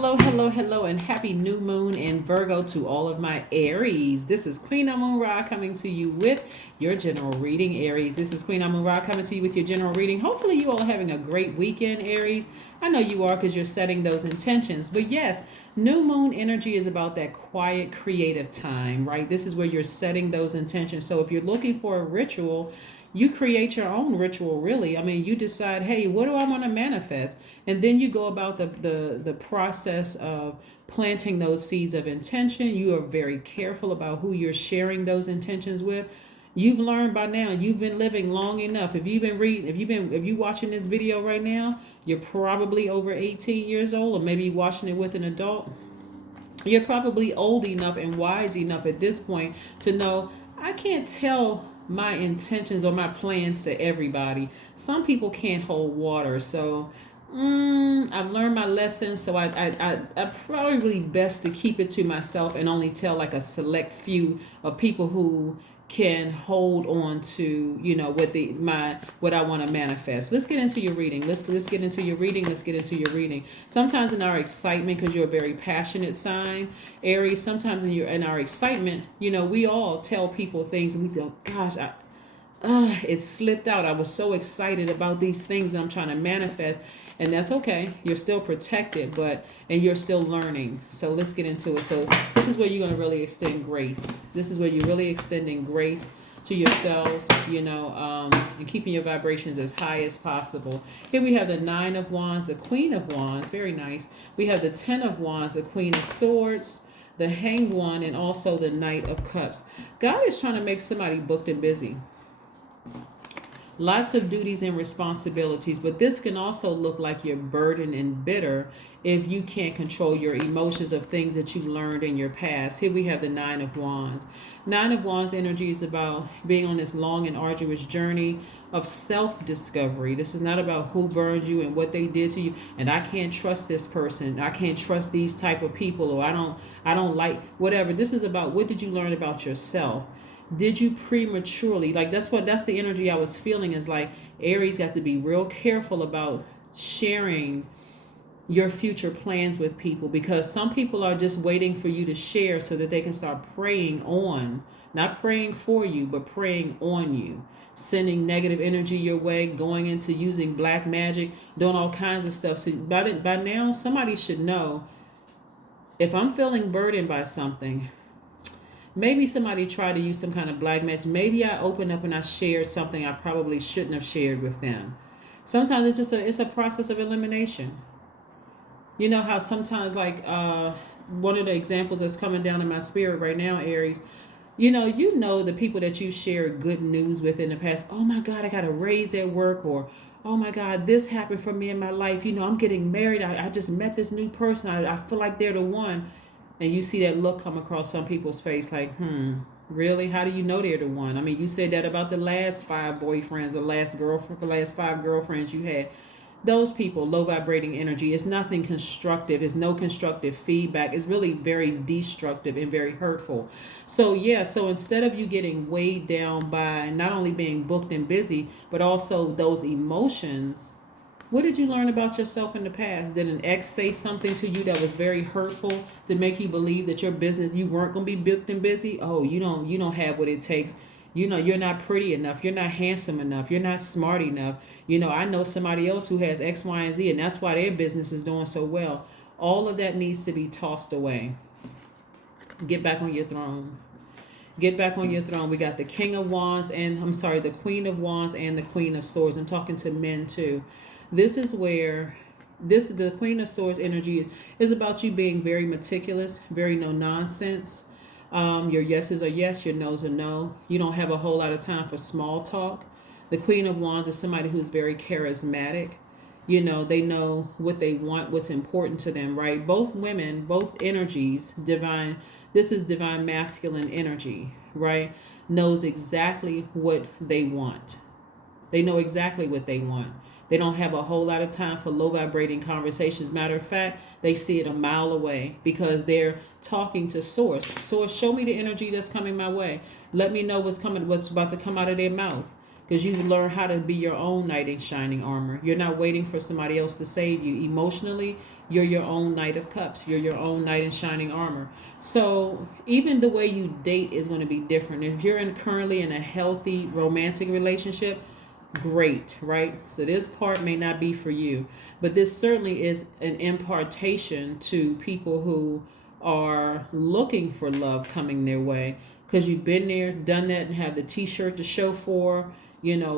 Hello, and happy new moon in Virgo to all of my Aries. This is Queen Amun Ra coming to you with your general reading, Aries. This is Queen Amun Ra coming to you with your general reading. Hopefully, you all are having a great weekend, Aries. I know you are because you're setting those intentions. But yes, new moon energy is about that quiet, creative time, right? This is where you're setting those intentions. So if you're looking for a ritual, you create your own ritual, really. I mean, you decide, hey, what do I want to manifest? And then you go about the process of planting those seeds of intention. You are very careful about who you're sharing those intentions with. You've learned by now, you've been living long enough. If you've been reading, if you watching this video right now, you're probably over 18 years old, or maybe watching it with an adult. You're probably old enough and wise enough at this point to know I can't tell my intentions or my plans to everybody. Some people can't hold water, so I've learned my lesson. So I probably best to keep it to myself and only tell like a select few of people who can hold on to what I want to manifest. Let's get into your reading. Let's get into your reading. Let's get into your reading. Sometimes in our excitement, because you're a very passionate sign, Aries. Sometimes in our excitement, we all tell people things and we go, "Gosh, it slipped out. I was so excited about these things that I'm trying to manifest." And that's okay. You're still protected, and you're still learning. So let's get into it. So this is where you're going to really extend grace. This is where you're really extending grace to yourselves, and keeping your vibrations as high as possible. Here we have the Nine of Wands, the Queen of Wands. Very nice. We have the Ten of Wands, the Queen of Swords, the Hanged One, and also the Knight of Cups. God is trying to make somebody booked and busy. Lots of duties and responsibilities, but this can also look like you're burdened and bitter if you can't control your emotions of things that you learned in your past. Here we have the Nine of Wands. Nine of Wands energy is about being on this long and arduous journey of self-discovery. This is not about who burned you and what they did to you. And I can't trust this person. I can't trust these type of people, or I don't like whatever. This is about what did you learn about yourself? Did you prematurely, that's the energy I was feeling, is like Aries got to be real careful about sharing your future plans with people, because some people are just waiting for you to share so that they can start preying on, not praying for you, but preying on you, sending negative energy your way, going into using black magic, doing all kinds of stuff. So by now, somebody should know, if I'm feeling burdened by something, maybe somebody tried to use some kind of black magic. Maybe I opened up and I shared something I probably shouldn't have shared with them. Sometimes it's a process of elimination. You know how sometimes, one of the examples that's coming down in my spirit right now, Aries, you know the people that you shared good news with in the past. Oh my God, I got a raise at work, or oh my God, this happened for me in my life. I'm getting married. I just met this new person. I feel like they're the one. And you see that look come across some people's face like, really? How do you know they're the one? I mean, you said that about the last 5 boyfriends, the last 5 girlfriends you had. Those people, low vibrating energy, is nothing constructive. It's no constructive feedback. It's really very destructive and very hurtful. So instead of you getting weighed down by not only being booked and busy, but also those emotions, what did you learn about yourself in the past? Did an ex say something to you that was very hurtful to make you believe that your business, you weren't going to be booked and busy? Oh, you don't have what it takes. You're not pretty enough. You're not handsome enough. You're not smart enough. I know somebody else who has X, Y, and Z, and that's why their business is doing so well. All of that needs to be tossed away. Get back on your throne. Get back on your throne. We got the King of Wands the Queen of Wands and the Queen of Swords. I'm talking to men too. This is where the Queen of Swords energy is about you being very meticulous, very no nonsense. Your yeses are yes, your nos are no. You don't have a whole lot of time for small talk. The Queen of Wands is somebody who's very charismatic. They know what they want, what's important to them, right? Both women, both energies, divine. This is divine masculine energy, right? Knows exactly what they want. They know exactly what they want. They don't have a whole lot of time for low vibrating conversations. Matter of fact, they see it a mile away because they're talking to Source. Source, show me the energy that's coming my way. Let me know what's about to come out of their mouth. Because you learn how to be your own knight in shining armor. You're not waiting for somebody else to save you. Emotionally, You're your own Knight of Cups. You're your own knight in shining armor. So even the way you date is going to be different. If you're currently in a healthy romantic relationship, great, right? So this part may not be for you, but this certainly is an impartation to people who are looking for love coming their way, because you've been there, done that, and have the t-shirt to show for,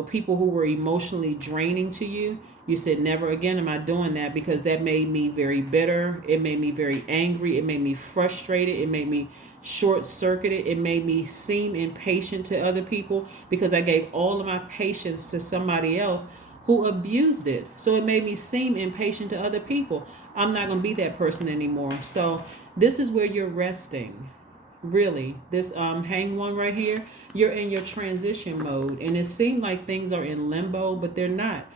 people who were emotionally draining to you. You said, never again am I doing that, because that made me very bitter. It made me very angry. It made me frustrated. It made me short circuited. It made me seem impatient to other people, because I gave all of my patience to somebody else who abused it. So it made me seem impatient to other people. I'm not going to be that person anymore. So this is where you're resting. Really, this hang one right here, you're in your transition mode, and it seems like things are in limbo, but they're not.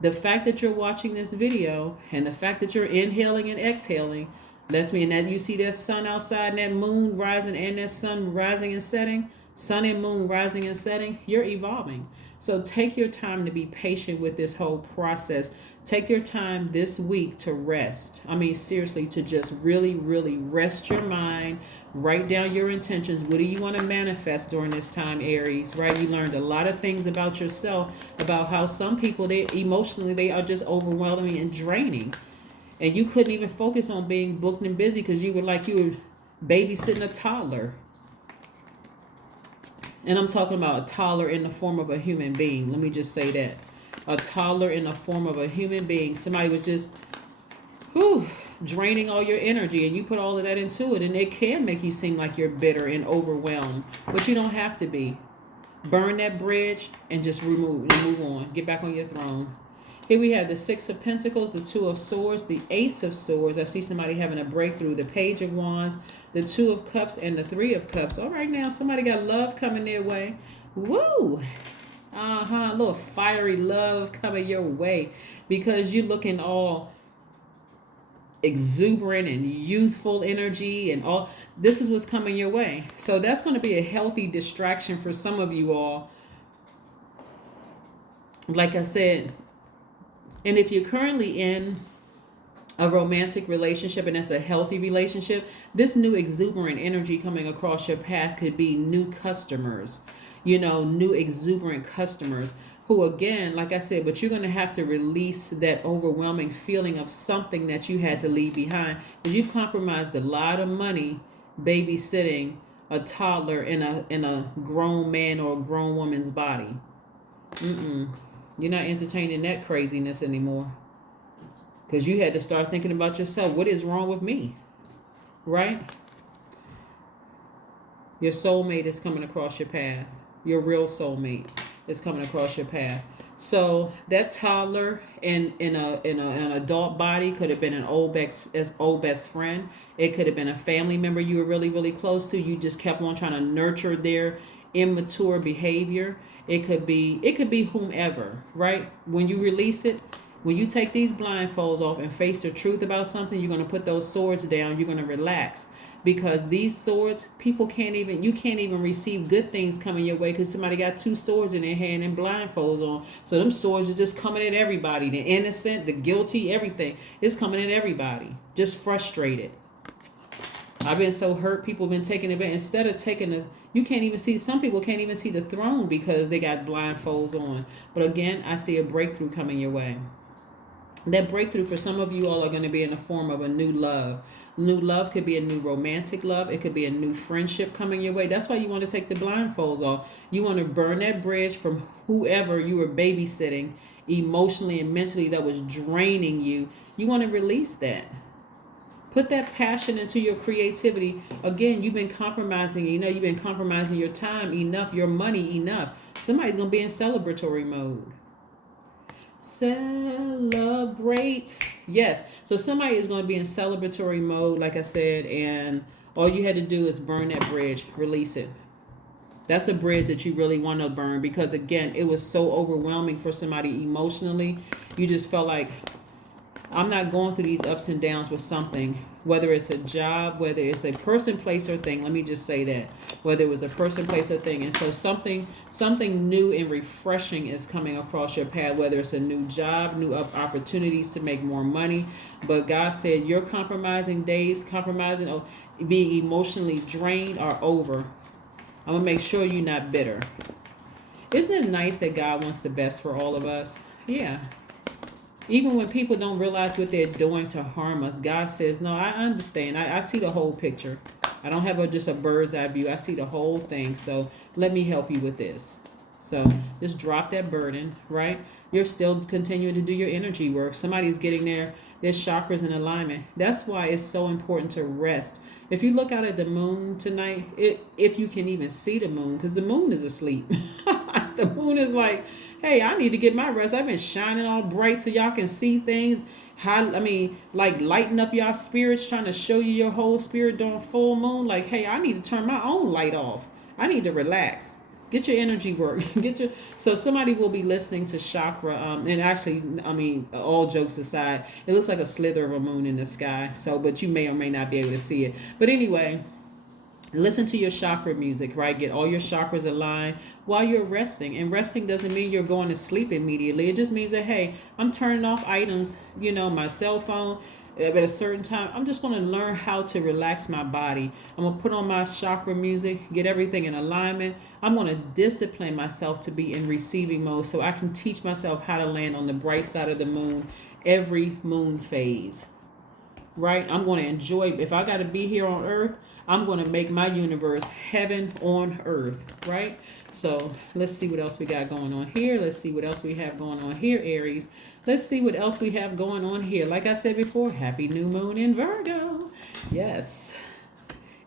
The fact that you're watching this video and the fact that you're inhaling and exhaling lets me, and that you see that sun outside and that moon rising and that sun rising and setting, sun and moon rising and setting, you're evolving. So take your time to be patient with this whole process. Take your time this week to rest. I mean, seriously, to just really, really rest your mind. Write down your intentions. What do you want to manifest during this time, Aries, right? You learned a lot of things about yourself, about how some people, they emotionally, they are just overwhelming and draining. And you couldn't even focus on being booked and busy because you were babysitting a toddler. And I'm talking about a toddler in the form of a human being. Let me just say that. A toddler in the form of a human being. Somebody was just draining all your energy, and you put all of that into it, and it can make you seem like you're bitter and overwhelmed. But you don't have to be. Burn that bridge and just move on. Get back on your throne. Here we have the Six of Pentacles, the Two of Swords, the Ace of Swords. I see somebody having a breakthrough. The Page of Wands, the Two of Cups, and the Three of Cups. All right, now somebody got love coming their way. Woo! A little fiery love coming your way, because you're looking all exuberant and youthful energy and all. This is what's coming your way. So that's going to be a healthy distraction for some of you all. Like I said, and if you're currently in a romantic relationship and it's a healthy relationship, this new exuberant energy coming across your path could be new customers, new exuberant customers who, again, like I said, but you're going to have to release that overwhelming feeling of something that you had to leave behind, because you've compromised a lot of money babysitting a toddler in a grown man or a grown woman's body. You're not entertaining that craziness anymore, because you had to start thinking about yourself. What is wrong with me? Right? Your soulmate is coming across your path. Your real soulmate is coming across your path. So that toddler in an adult body could have been an old best friend. It could have been a family member you were really, really close to. You just kept on trying to nurture their immature behavior. It could be whomever, right? When you release it, when you take these blindfolds off and face the truth about something, you're going to put those swords down. You're going to relax, because these swords, you can't even receive good things coming your way, because somebody got two swords in their hand and blindfolds on. So them swords are just coming at everybody. The innocent, the guilty, everything. It's coming at everybody. Just frustrated. I've been so hurt. People have been taking advantage. Instead of some people can't even see the throne because they got blindfolds on. But again, I see a breakthrough coming your way. That breakthrough for some of you all are going to be in the form of a new love. New love could be a new romantic love. It could be a new friendship coming your way. That's why you want to take the blindfolds off. You want to burn that bridge from whoever you were babysitting emotionally and mentally that was draining you. You want to release that. Put that passion into your creativity. Again, you've been compromising. You've been compromising your time enough, your money enough. Somebody's going to be in celebratory mode. Celebrate. Yes. So somebody is going to be in celebratory mode, like I said, and all you had to do is burn that bridge, release it. That's a bridge that you really want to burn, because again, it was so overwhelming for somebody emotionally. You just felt like, I'm not going through these ups and downs with something whether it's a job, whether it's a person, place, or thing. Let me just say that, whether it was a person, place, or thing. And so something new and refreshing is coming across your path, whether it's a new job, new opportunities to make more money. But God said your compromising days, being emotionally drained are over. I'm going to make sure you're not bitter. Isn't it nice that God wants the best for all of us? Yeah. Even when people don't realize what they're doing to harm us, God says, no, I understand. I see the whole picture. I don't have just a bird's eye view. I see the whole thing. So let me help you with this. So just drop that burden, right? You're still continuing to do your energy work. Somebody's getting their chakras in alignment. That's why it's so important to rest. If you look out at the moon tonight, if you can even see the moon, because the moon is asleep. The moon is like, hey, I need to get my rest. I've been shining all bright so y'all can see things. Like lighting up y'all spirits, trying to show you your whole spirit during full moon. Like, hey, I need to turn my own light off. I need to relax. Get your energy work. So somebody will be listening to chakra. And actually, all jokes aside, it looks like a slither of a moon in the sky. So, but you may or may not be able to see it. But anyway, listen to your chakra music, right? Get all your chakras aligned while you're resting. And resting doesn't mean you're going to sleep immediately. It just means that, hey, I'm turning off items, my cell phone at a certain time. I'm just going to learn how to relax my body. I'm going to put on my chakra music, get everything in alignment. I'm going to discipline myself to be in receiving mode so I can teach myself how to land on the bright side of the moon every moon phase, right? I'm going to enjoy. If I got to be here on earth, I'm going to make my universe heaven on earth, right? So let's see what else we got going on here. Let's see what else we have going on here, Aries. Let's see what else we have going on here. Like I said before, happy new moon in Virgo. Yes,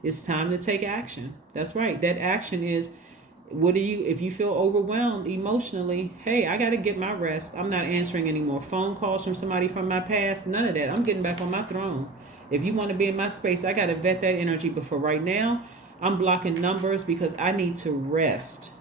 it's time to take action. That's right. That action is, if you feel overwhelmed emotionally, hey, I got to get my rest. I'm not answering any more phone calls from somebody from my past. None of that. I'm getting back on my throne. If you want to be in my space, I got to vet that energy. But for right now, I'm blocking numbers because I need to rest,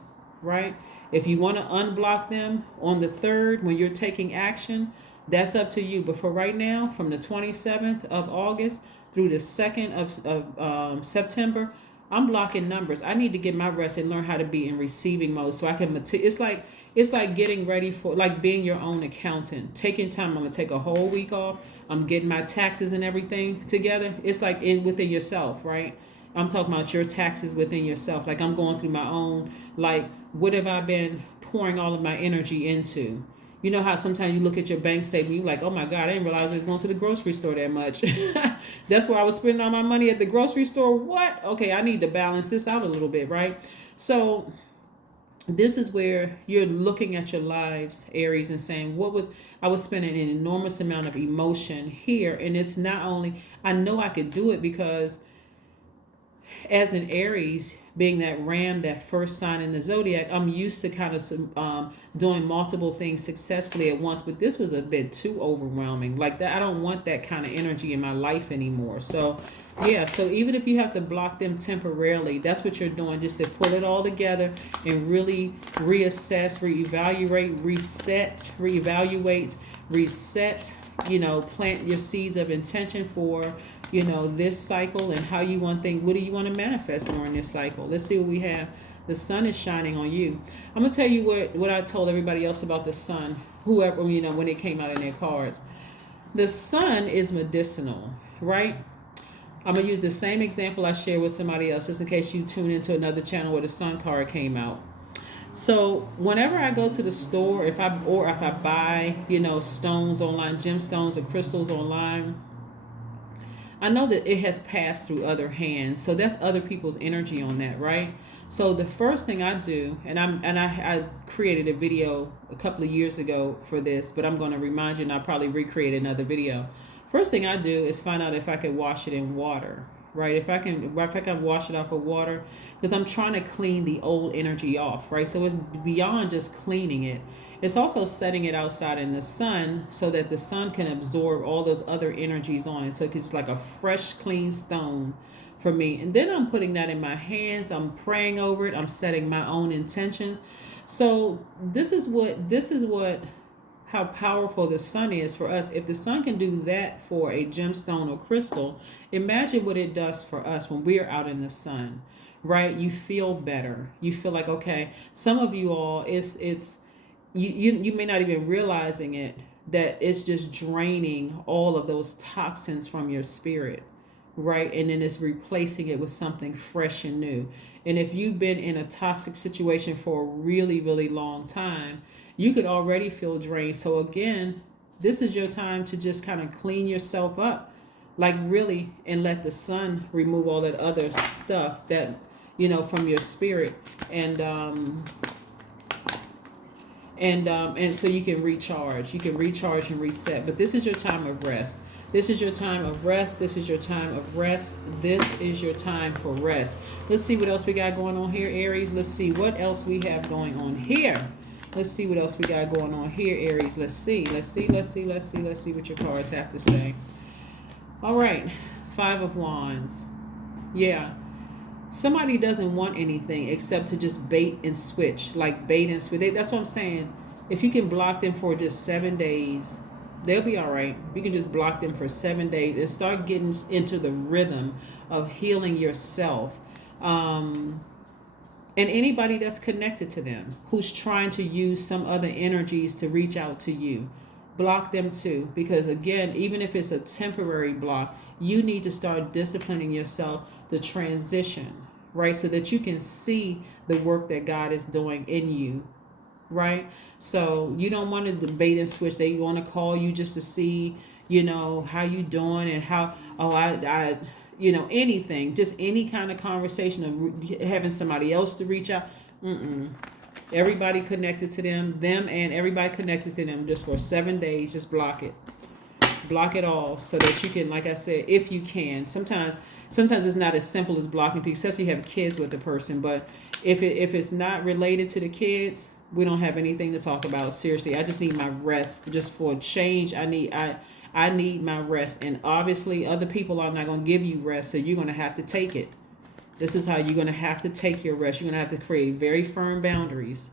right? If you want to unblock them on the 3rd when you're taking action, that's up to you. But for right now, from the 27th of August through the 2nd of September, I'm blocking numbers. I need to get my rest and learn how to be in receiving mode so I can. It's like getting ready for, like being your own accountant. Taking time. I'm gonna take a whole week off. I'm getting my taxes and everything together. It's like within yourself, right? I'm talking about your taxes within yourself. Like I'm going through my own, like, what have I been pouring all of my energy into? You know how sometimes you look at your bank statement, you're like, oh my God, I didn't realize I was going to the grocery store that much. That's where I was spending all my money at the grocery store. What? Okay, I need to balance this out a little bit, right? So this is where you're looking at your lives, Aries, and saying, I was spending an enormous amount of emotion here. And it's not only, I know I could do it because as an Aries, being that ram, that first sign in the zodiac, I'm used to kind of doing multiple things successfully at once. But this was a bit too overwhelming. Like that, I don't want that kind of energy in my life anymore. So yeah, so even if you have to block them temporarily, that's what you're doing, just to pull it all together and really reassess, reevaluate, reset, plant your seeds of intention for this cycle and how you want things. What do you want to manifest during this cycle? Let's see what we have. The sun is shining on you. I'm gonna tell you what I told everybody else about the sun. Whoever, when it came out in their cards, the sun is medicinal, right? I'm gonna use the same example I shared with somebody else, just in case you tune into another channel where the sun card came out. So whenever I go to the store, if I buy, stones online, gemstones or crystals online, I know that it has passed through other hands. So that's other people's energy on that, right? So the first thing I do, and I created a video a couple of years ago for this, but I'm going to remind you, and I'll probably recreate another video. First thing I do is find out if I can wash it in water, right? If I can wash it off of water, because I'm trying to clean the old energy off, right? So it's beyond just cleaning it. It's also setting it outside in the sun so that the sun can absorb all those other energies on it. So it's like a fresh, clean stone for me. And then I'm putting that in my hands. I'm praying over it. I'm setting my own intentions. So this is what how powerful the sun is for us. If the sun can do that for a gemstone or crystal, imagine what it does for us when we're out in the sun, right? You feel better. You feel like, okay, some of you all, it's you may not even realizing it, that it's just draining all of those toxins from your spirit, right? And then it's replacing it with something fresh and new. And if you've been in a toxic situation for a really, really long time, you could already feel drained. So again, this is your time to just kind of clean yourself up, like really, and let the sun remove all that other stuff that, from your spirit. And so you can recharge. You can recharge and reset. But this is your time of rest. This is your time of rest. This is your time of rest. This is your time for rest. Let's see what else we got going on here, Aries. Let's see what else we have going on here. Let's see what else we got going on here, Aries. Let's see what your cards have to say. All right. 5 of Wands. Yeah. Somebody doesn't want anything except to just bait and switch. Like bait and switch. That's what I'm saying. If you can block them for just 7 days, they'll be all right. You can just block them for 7 days and start getting into the rhythm of healing yourself. And anybody that's connected to them, who's trying to use some other energies to reach out to you, block them too. Because again, even if it's a temporary block, you need to start disciplining yourself to transition, right? So that you can see the work that God is doing in you, right? So you don't want to debate and switch. They want to call you just to see, how you doing and how, I anything, just any kind of conversation of having somebody else to reach out. Everybody connected to them and everybody connected to them, just for 7 days, just block it all, so that you can, like I said, if you can. Sometimes it's not as simple as blocking people, especially if you have kids with the person. But if it's not related to the kids, we don't have anything to talk about. Seriously, I just need my rest. Just for a change, I need my rest. And obviously other people are not going to give you rest, so you're going to have to take it. This is how you're going to have to take your rest. You're going to have to create very firm boundaries,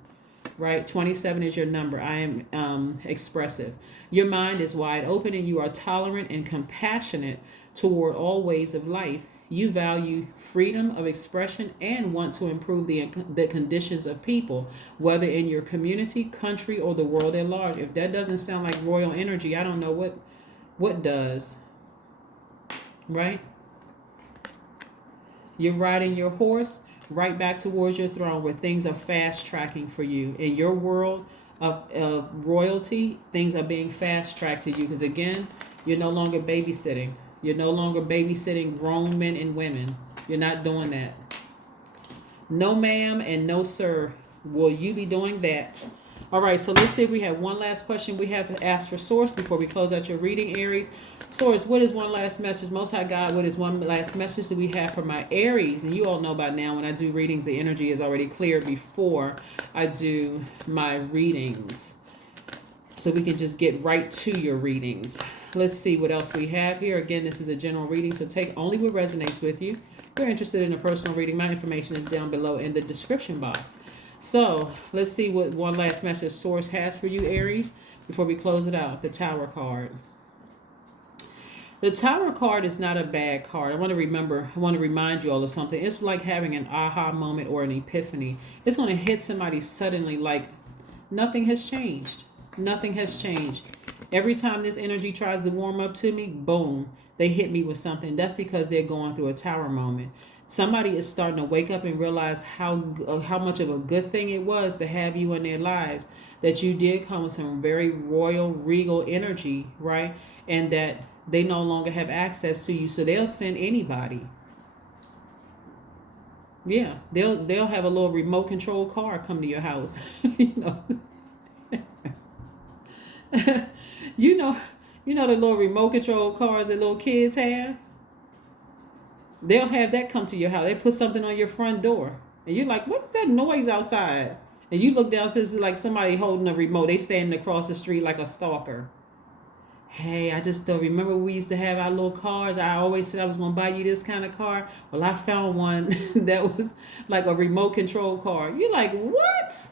right? 27 is your number. I am expressive. Your mind is wide open and you are tolerant and compassionate toward all ways of life. You value freedom of expression and want to improve the conditions of people, whether in your community, country, or the world at large. If that doesn't sound like royal energy, I don't know what does, right? You're riding your horse right back towards your throne, where things are fast tracking for you. In your world of royalty, things are being fast tracked to you, because again, you're no longer babysitting. You're no longer babysitting grown men and women. You're not doing that. No ma'am and no sir will you be doing that. All right, so let's see if we have one last question we have to ask for Source before we close out your reading, Aries. Source, what is one last message? Most High God, what is one last message that we have for my Aries? And you all know by now, when I do readings, the energy is already clear before I do my readings, so we can just get right to your readings. Let's see what else we have here. Again, this is a general reading, so take only what resonates with you. If you're interested in a personal reading, my information is down below in the description box. So let's see what one last message Source has for you, Aries, before we close it out. The Tower card. The Tower card is not a bad card. I want to remind you all of something. It's like having an aha moment or an epiphany. It's going to hit somebody suddenly, like nothing has changed. Nothing has changed. Every time this energy tries to warm up to me, boom, they hit me with something. That's because they're going through a Tower moment. Somebody is starting to wake up and realize how much of a good thing it was to have you in their lives, that you did come with some very royal, regal energy, right? And that they no longer have access to you, so they'll send anybody. Yeah, they'll have a little remote control car come to your house. You know the little remote control cars that little kids have? They'll have that come to your house. They put something on your front door. And you're like, what is that noise outside? And you look downstairs, it's like somebody holding a remote. They standing across the street like a stalker. Hey, I just don't remember we used to have our little cars. I always said I was going to buy you this kind of car. Well, I found one that was like a remote control car. You're like, what?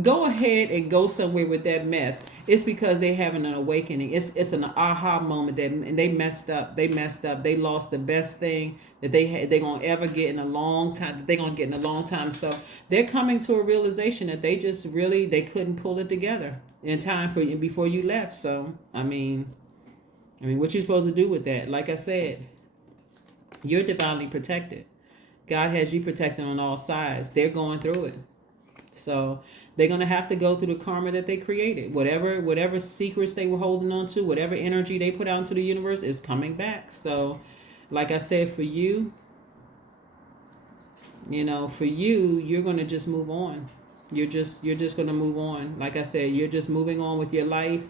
go ahead and go somewhere with that mess. It's because they're having an awakening. It's an aha moment that, and they messed up. They messed up. They lost the best thing that they're gonna ever get in a long time. That they're gonna get in a long time. So they're coming to a realization that they just really they couldn't pull it together in time for you before you left. So I mean, what you supposed to do with that? Like I said, you're divinely protected. God has you protected on all sides. They're going through it. So they're gonna have to go through the karma that they created. Whatever secrets they were holding on to, whatever energy they put out into the universe is coming back. So, like I said, for you, you're gonna just move on. You're just gonna move on. Like I said, you're just moving on with your life.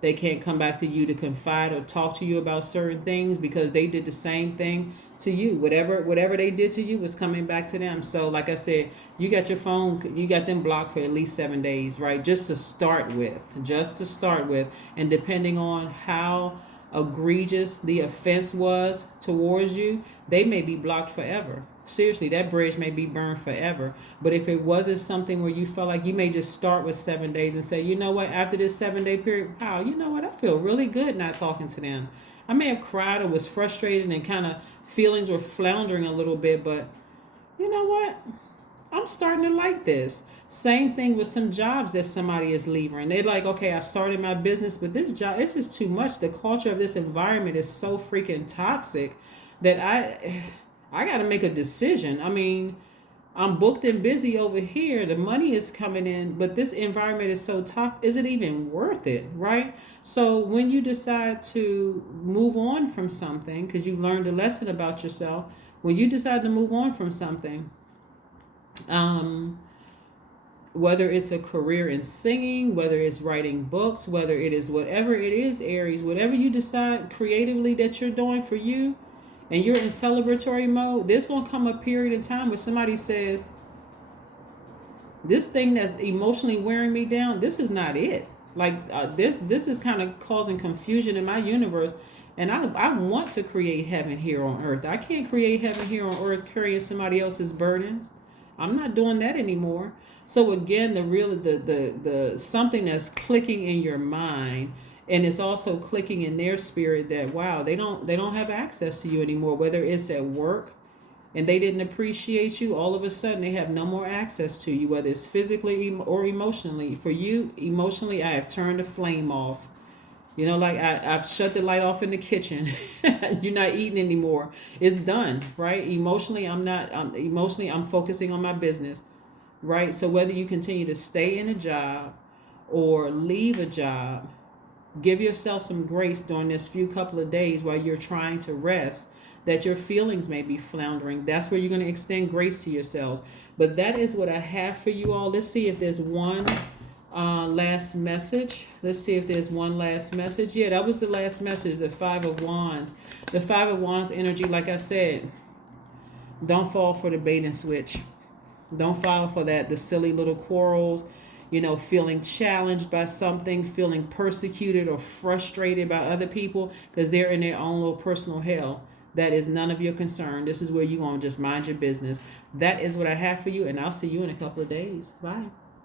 They can't come back to you to confide or talk to you about certain things because they did the same thing to you. Whatever they did to you was coming back to them. So like I said, you got your phone, you got them blocked for at least 7 days, right? Just to start with. And depending on how egregious the offense was towards you, they may be blocked forever. Seriously, that bridge may be burned forever. But if it wasn't something where you felt like, you may just start with 7 days and say, you know what, after this 7 day period, wow, you know what, I feel really good not talking to them. I may have cried or was frustrated and kind of feelings were floundering a little bit, but you know what, I'm starting to like this. Same thing with some jobs that somebody is leaving. They're like, okay, I started my business, but this job, it's just too much. The culture of this environment is so freaking toxic that I got to make a decision. I mean, I'm booked and busy over here. The money is coming in, but this environment is so tough. Is it even worth it, right? So when you decide to move on from something, because you've learned a lesson about yourself, when you decide to move on from something, um, whether it's a career in singing, whether it's writing books, whether it is whatever it is, Aries, whatever you decide creatively that you're doing for you, and you're in celebratory mode, there's going to come a period in time where somebody says, this thing that's emotionally wearing me down, this is not it. Like this is kind of causing confusion in my universe. And I want to create heaven here on earth. I can't create heaven here on earth carrying somebody else's burdens. I'm not doing that anymore. So again, the something that's clicking in your mind, and it's also clicking in their spirit that, wow, they don't have access to you anymore, whether it's at work and they didn't appreciate you, all of a sudden they have no more access to you, whether it's physically or emotionally. For you, emotionally, I have turned the flame off. Like I've shut the light off in the kitchen. You're not eating anymore. It's done, right? Emotionally, I'm not. Emotionally, I'm focusing on my business, right? So whether you continue to stay in a job or leave a job, give yourself some grace during this few couple of days while you're trying to rest, that your feelings may be floundering. That's where you're going to extend grace to yourselves. But that is what I have for you all. Let's see if there's one last message. Let's see if there's one last message. Yeah, that was the last message, the Five of Wands. The Five of Wands energy, like I said, don't fall for the bait and switch. Don't fall for that, the silly little quarrels, feeling challenged by something, feeling persecuted or frustrated by other people because they're in their own little personal hell. That is none of your concern. This is where you're going to just mind your business. That is what I have for you, and I'll see you in a couple of days. Bye.